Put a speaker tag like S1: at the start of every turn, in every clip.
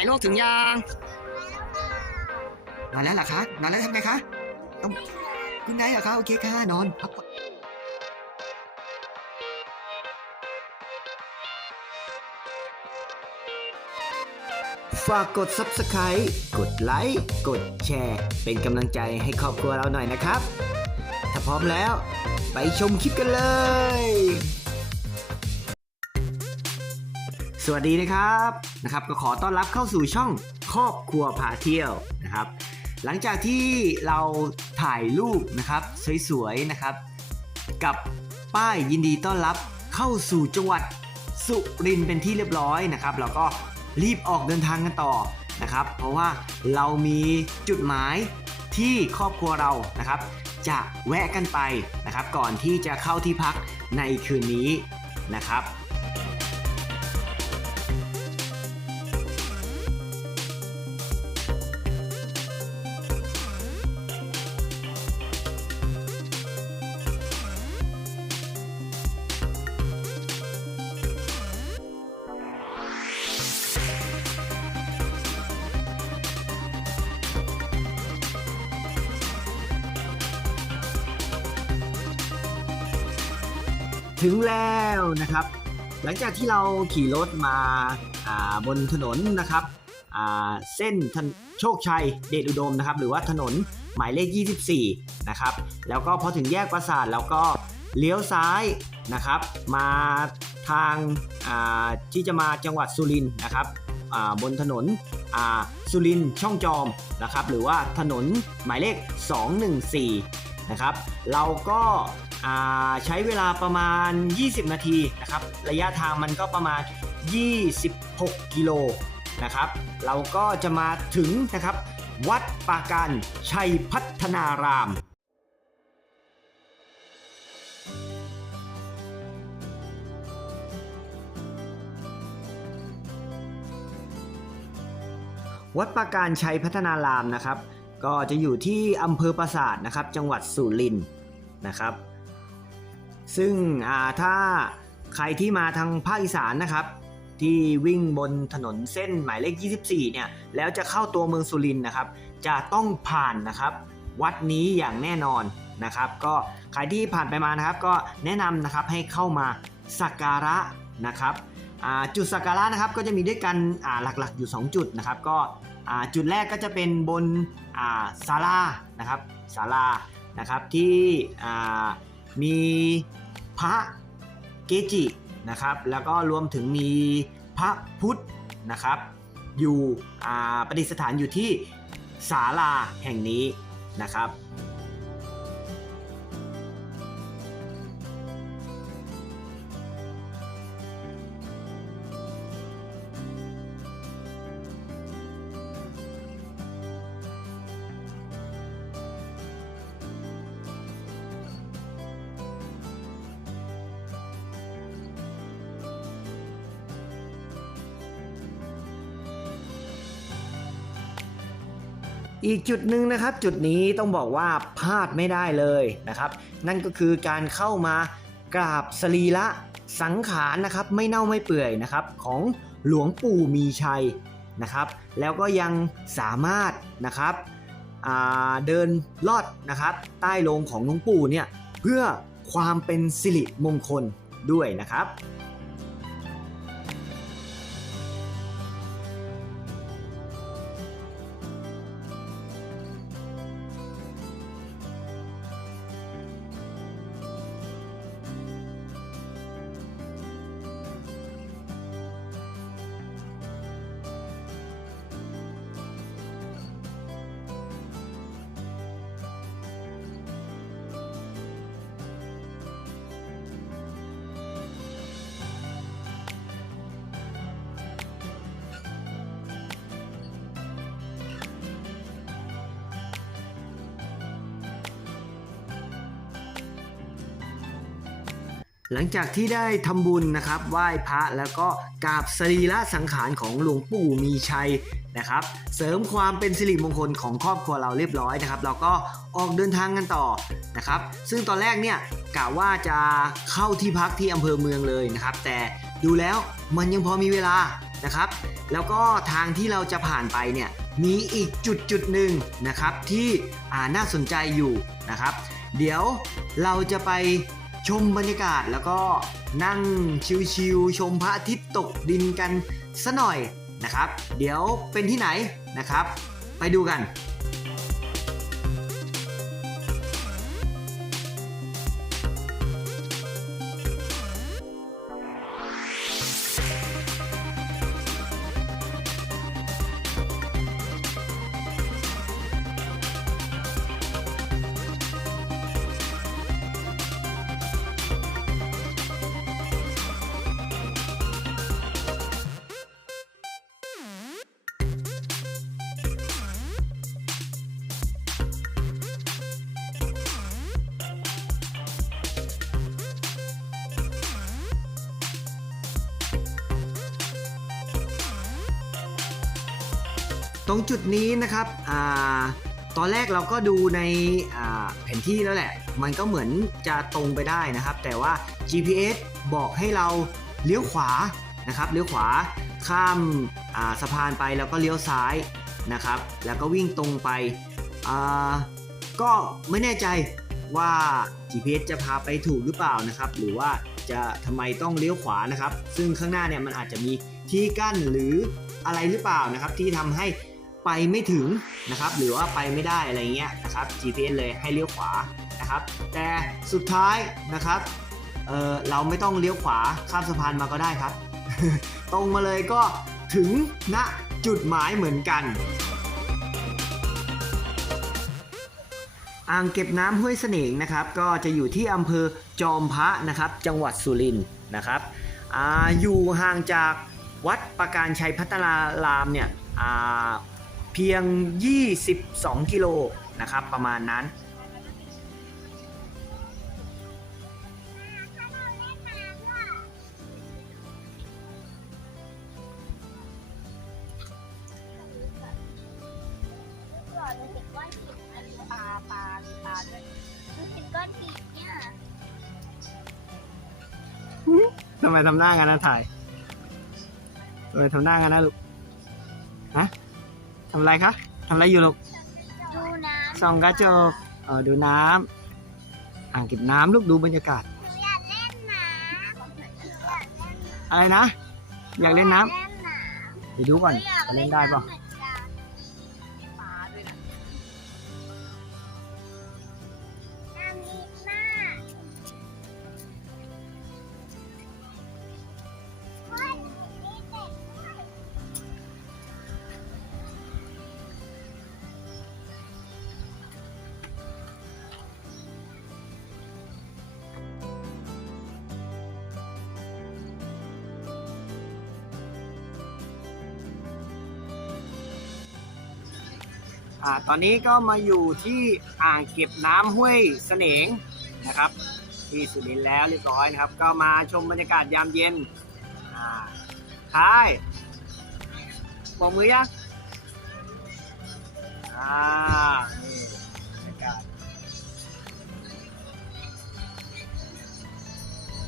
S1: นลูกถึงยัง
S2: นอนแล้วเหรอคะนอนแล้วทำไงคะต้องคุณนายเหรอคะโอเคค่ะนอนพักผ่อนฝากกด Subscribe กดไลค์ กดแชร์ เป็นกำลังใจให้ครอบครัวเราหน่อยนะครับ ถ้าพร้อมแล้ว ไปชมคลิปกันเลย สวัสดีนะครับนะครับ ก็ขอต้อนรับเข้าสู่ช่องครอบครัวพาเที่ยวนะครับ หลังจากที่เราถ่ายรูปนะครับสวยๆนะครับ กับป้ายยินดีต้อนรับเข้าสู่จังหวัดสุรินทร์เป็นที่เรียบร้อยนะครับ เราก็รีบออกเดินทางกันต่อนะครับ เพราะว่าเรามีจุดหมายที่ครอบครัวเรานะครับ จะแวะกันไปนะครับ ก่อนที่จะเข้าที่พักในคืนนี้นะครับ ถึงแล้วนะครับ หลังจากที่เราขี่รถมาาบนถนนนะครับเส้นโชคชัยเดชอุดมนะครับ หรือว่าถนนหมายเลข 24 นะครับ แล้วก็พอถึงแยกปราสาทแล้วก็เลี้ยวซ้ายนะครับ มาทางาที่จะมาจังหวัดสุรินทร์นะครับบนถนนสุรินทร์ช่องจอมนะครับ หรือว่าถนนหมายเลข 214 นะครับ เราก็ ใช้เวลาประมาณ 20 นาทีนะครับ ระยะทางมันก็ประมาณ 26 กิโลนะครับ เราก็จะมาถึงนะครับ วัดปาการชัยพัฒนารามวัดปาการชัยพัฒนารามนะครับ ก็จะอยู่ที่อำเภอปราสาทนะครับ จังหวัดสุรินทร์นะครับ ซึ่งถ้าใครที่มาทางภาคอีสานนะครับ ที่วิ่งบนถนนเส้นหมายเลข 24 เนี่ย แล้วจะเข้าตัวเมืองสุรินทร์นะครับ จะต้องผ่านนะครับ วัดนี้อย่างแน่นอนนะครับ ก็ใครที่ผ่านไปมานะครับ ก็แนะนำนะครับให้เข้ามาสักการะนะครับจุดสักการะนะครับก็จะมีด้วยกันหลักๆอยู่ 2 จุดนะครับ ก็จุดแรกก็จะเป็นบนศาลานะครับศาลานะครับที่ มีพระเกจินะครับ แล้วก็รวมถึงมีพระพุทธนะครับ อยู่อ่าประดิษฐานอยู่ที่ศาลาแห่งนี้นะครับ อีกจุดหนึ่งนะครับจุดนี้ต้องบอกว่าพลาดไม่ได้เลยนะครับ นั่นก็คือการเข้ามากราบสรีระสังขารนะครับไม่เน่าไม่เปื่อยนะครับของหลวงปู่มีชัยนะครับ แล้วก็ยังสามารถนะครับเดินลอดนะครับ ใต้โลงของหลวงปู่เนี่ยเพื่อความเป็นสิริมงคลด้วยนะครับ หลังจากที่ได้ทำบุญนะครับไหว้พระแล้วก็กราบสรีระสังขารของหลวงปู่มีชัยนะครับ เสริมความเป็นสิริมงคลของครอบครัวเราเรียบร้อยนะครับ เราก็ออกเดินทางกันต่อนะครับ ซึ่งตอนแรกเนี่ยกะว่าจะเข้าที่พักที่อำเภอเมืองเลยนะครับ แต่ดูแล้วมันยังพอมีเวลานะครับ แล้วก็ทางที่เราจะผ่านไปเนี่ยมีอีกจุดจุดหนึ่งนะครับที่อ่าน่าสนใจอยู่นะครับ เดี๋ยวเราจะไป ชมบรรยากาศแล้วก็นั่งชิวๆชมพระอาทิตย์ตกดินกันสะหน่อยนะครับ เดี๋ยวเป็นที่ไหนนะครับ ไปดูกัน ตรงจุดนี้นะครับอตอนแรกเราก็ดูในแผนที่แล้วแหละ มันก็เหมือนจะตรงไปได้นะครับ แต่ว่า GPS บอกให้เราเลี้ยวขวานะครับเลี้ยวขวาข้ามาสะพานไปแล้วก็เลี้ยวซ้ายนะครับ แล้วก็วิ่งตรงไปก็ไม่แน่ใจว่า GPS จะพาไปถูกหรือเปล่านะครับ หรือว่าจะทำไมต้องเลี้ยวขวานะครับ ซึ่งข้างหน้าเนี่ยมันอาจจะมีที่กั้นหรืออะไรหรือเปล่านะครับ ที่ทำให้ ไปไม่ถึงนะครับ หรือว่าไปไม่ได้อะไรเงี้ยนะครับ GPS เลยให้เลี้ยวขวานะครับ แต่สุดท้ายนะครับเเราไม่ต้องเลี้ยวขวาข้ามสะพานมาก็ได้ครับ ตรงมาเลยก็ถึงณจุดหมายเหมือนกันอ่างเก็บน้ำห้วยเสน่งนะครับ ก็จะอยู่ที่อำเภอจอมพระนะครับ จังหวัดสุรินทร์นะครับออยู่ห่างจากวัดประการชัยพัฒนารามเนี่ยอ่า พียง 22 กิโลนะครับ ประมาณนั้น
S1: ก่อนมันเป็นก้อนหินอันนี้ปลาปลามีปลาด้วยมันเป็นก้อนหินเนี่ย
S2: ทำไมทำหน้ากันนะถ่ายทำไมทำหน้ากันนะลูกฮะทำอะไรคะทำอะไรอยู่ลูก
S1: ดูน้ำ
S2: ส่องกระจกเออดูน้ำอ่างเก็บน้ำลูกดูบรรยากาศ
S1: หนูอยากเล่นน้ำหนูอยากเล่น
S2: อะไรนะ อยากเล่นน้ำ
S1: เล่นน้
S2: เดี๋ยวดูำก่อน
S1: หอยาก
S2: จะเล่นได้เปล่ อ่าตอนนี้ก็มาอยู่ที่อ่างเก็บน้ำห้วยเสนงนะครับที่สุรินทร์แล้วเรียบร้อยนะครับ ก็มาชมบรรยากาศยามเย็นอ่าท้ายบอกมือยังอ่านี่บรรยากาศ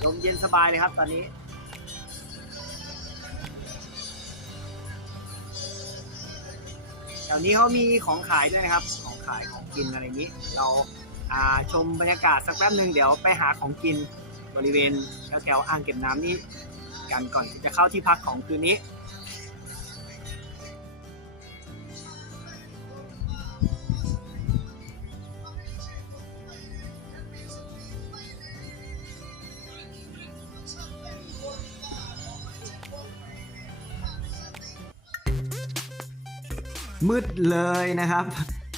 S2: ลมเย็นสบายเลยครับตอนนี้ ถวนี้เขามีของขายด้วยนะครับ ของขายของกินอะไรอย่างนี้ เราชมบรรยากาศสักแป๊บหนึ่งเดี๋ยวไปหาของกินบริเวณแถวๆอ่างเก็บน้ำนี้ กันก่อนจะเข้าที่พักของคืนนี้ มืดเลยนะครับ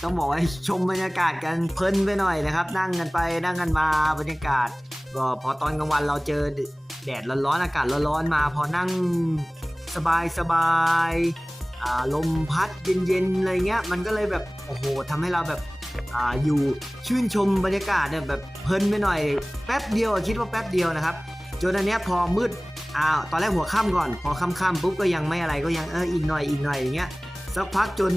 S2: ต้องบอกว่าชมบรรยากาศกันเพลินไปหน่อยนะครับ นั่งกันไปนั่งกันมาบรรยากาศ ก็พอตอนกลางวันเราเจอแดดร้อนๆอากาศร้อนๆมาพอนั่งสบายสบายๆลมพัดเย็นๆอะไรเงี้ยมันก็เลยแบบโอ้โหทำให้เราแบบออยู่ชื่นชมบรรยากาศเนี่ยแบบเพลินไปหน่อย แป๊บเดียวคิดว่าแป๊บเดียวนะครับจนอันเนี้ยพอมืดอ้าวตอนแรกหัวค่ำก่อน พอค่ำๆปุ๊บก็ยังไม่อะไรก็ยังเอออีกหน่อยอีกหน่อยอย่างเงี้ย สักพักจน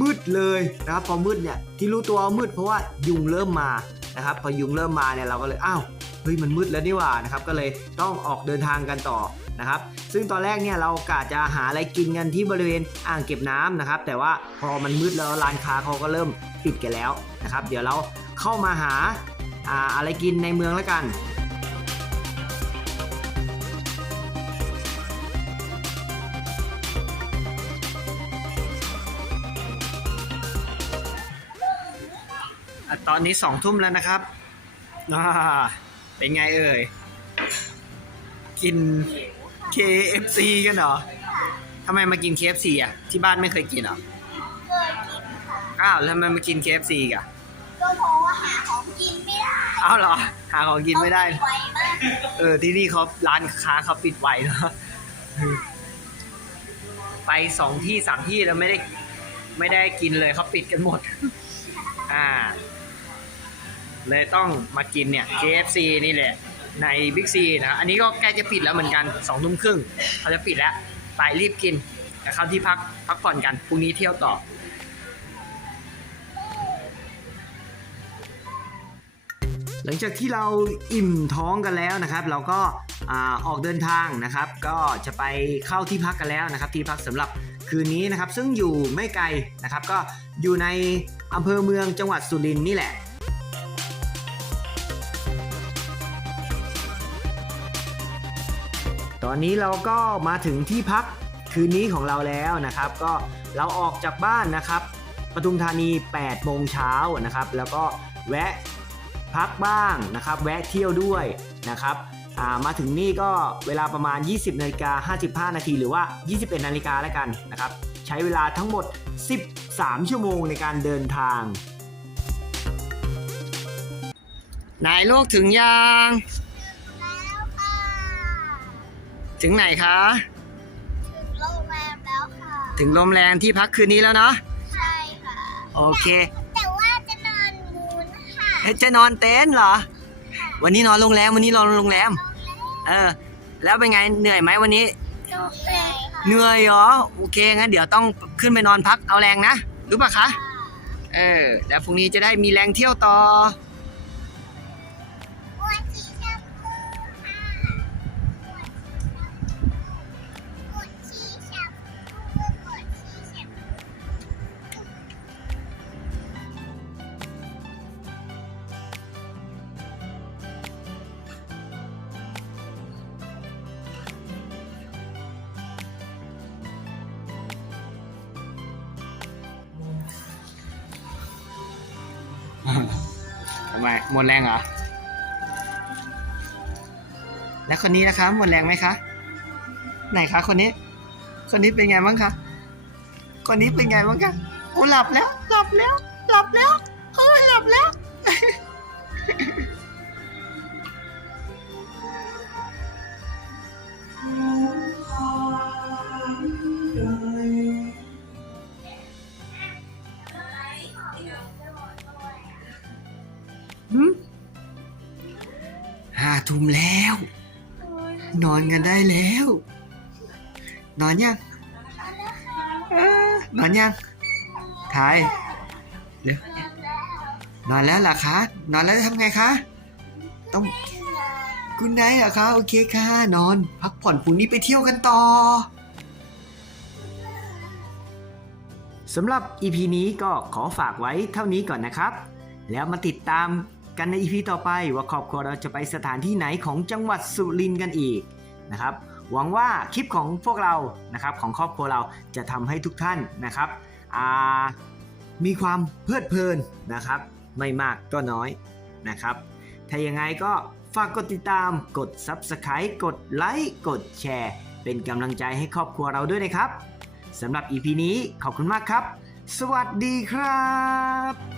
S2: มืดเลยนะครับพอมืดเนี่ยที่รู้ตัวว่ามืดเพราะว่ายุงเริ่มมานะครับพอยุงเริ่มมาเนี่ยเราก็เลยอ้าวเฮ้ยมันมืดแล้วนี่หว่านะครับก็เลยต้องออกเดินทางกันต่อนะครับ ซึ่งตอนแรกเนี่ยเรากะจะหาอะไรกินกันที่บริเวณอ่างเก็บน้ำนะครับ แต่ว่าพอมันมืดแล้วร้านค้าเขาก็เริ่มปิดกันแล้วนะครับ เดี๋ยวเราเข้ามาหาอาอะไรกินในเมืองแล้วกัน ตอนนี้สองทุ่มแล้วนะครับอ่าเป็นไงเอ่ย กิน KFC กันเหรอทำไมมากิน KFC อะ ที่บ้านไม่เคยกินเหรอ
S1: เคยกินค่ะ
S2: อ้าวแล้วทำไมมากิน KFC อีกอะ
S1: ก็เพราะว่าหาของกินไม่ได้
S2: อ้าวเหรอ หาของกินไม่ได้
S1: ต้องปไวมาก
S2: เออ ที่นี่เขาร้านค้าเขาปิดไวเนอะไปสองที่สามที่แล้วไม่ได้ ไม่ได้กินเลยเขาปิดกันหมด อ่า เลยต้องมากินเนี่ย KFC นี่แหละ ในบิ๊กซีนะ อันนี้ก็ใกล้จะปิดแล้วเหมือนกันสองทุ่มครึ่งเขาจะปิดแล้ว ไปรีบกินแต่เข้าที่พักพักผ่อนกัน พรุ่งนี้เที่ยวต่อหลังจากที่เราอิ่มท้องกันแล้วนะครับ เราก็อออกเดินทางนะครับ ก็จะไปเข้าที่พักกันแล้วนะครับ ที่พักสำหรับคืนนี้นะครับ ซึ่งอยู่ไม่ไกลนะครับ ก็อยู่ในอำเภอเมืองจังหวัดสุรินทร์นี่แหละ อนนี้เราก็มาถึงที่พักคืนนี้ของเราแล้วนะครับ ก็เราออกจากบ้านนะครับปทุมธานี 8 โมงเช้านะครับ แล้วก็แวะพักบ้างนะครับ แวะเที่ยวด้วยนะครับามาถึงนี่ก็เวลาประมาณ 20นาฬิกา55 นาทีหรือว่า 21นาฬิกาแล้วกันนะครับ ใช้เวลาทั้งหมด 13 ชั่วโมงในการเดินทางนายโลกถึงยัง ถึงไหนคะ
S1: ถึงโรงแรมแล้วค่ะ
S2: ถึงโรงแรมที่พักคืนนี้แล้วเนาะ
S1: ใช่ค่ะ
S2: โอเค
S1: แต่ว่าจะนอนมูนค่ะ
S2: เอ๊ะจะนอนเต็นท์เหรอ วันนี้นอนโรงแรม วันนี้นอนโรงแรม เออ แล้วเป็นไง เหนื่อยไหมวันนี้
S1: โรงแรมค่ะ
S2: เหนื่อยเหรอ โอเค งั้นเดี๋ยวต้องขึ้นไปนอนพักเอาแรงนะ รู้ปะคะ เออ แล้วพรุ่งนี้จะได้มีแรงเที่ยวต่อ หมดแรงเหรอ แล้วคนนี้นะคะหมดแรงไหมคะ ไหนคะคนนี้ คนนี้เป็นไงบ้างคะ คนนี้เป็นไงบ้างคะโอ้หลับแล้ว หลับแล้ว หลับแล้ว เออหลับแล้ว ทุ่มแล้ว นอนกันได้แล้ว นอนยังเออนอนยังทายเดี๋ยวนอนแล้วเหรอคะ นอนแล้วทำไงคะ ต้องคุณไนท์เหรอคะ โอเคค่ะ นอน พักผ่อนพรุ่งนี้ไปเที่ยวกันต่อสำหรับ EP นี้ก็ขอฝากไว้เท่านี้ก่อนนะครับ แล้วมาติดตาม กันใน EP ต่อไปว่าครอบครัวเราจะไปสถานที่ไหนของจังหวัดสุรินทร์กันอีกนะครับ หวังว่าคลิปของพวกเรานะครับของครอบครัวเราจะทำให้ทุกท่านนะครับมีความเพลิดเพลินนะครับ ไม่มากก็น้อยนะครับ ถ้ายังไงก็ฝากกดติดตามกด Subscribe กดไลค์กดแชร์ เป็นกำลังใจให้ครอบครัวเราด้วยนะครับสำหรับ EP นี้ขอบคุณมากครับ สวัสดีครับ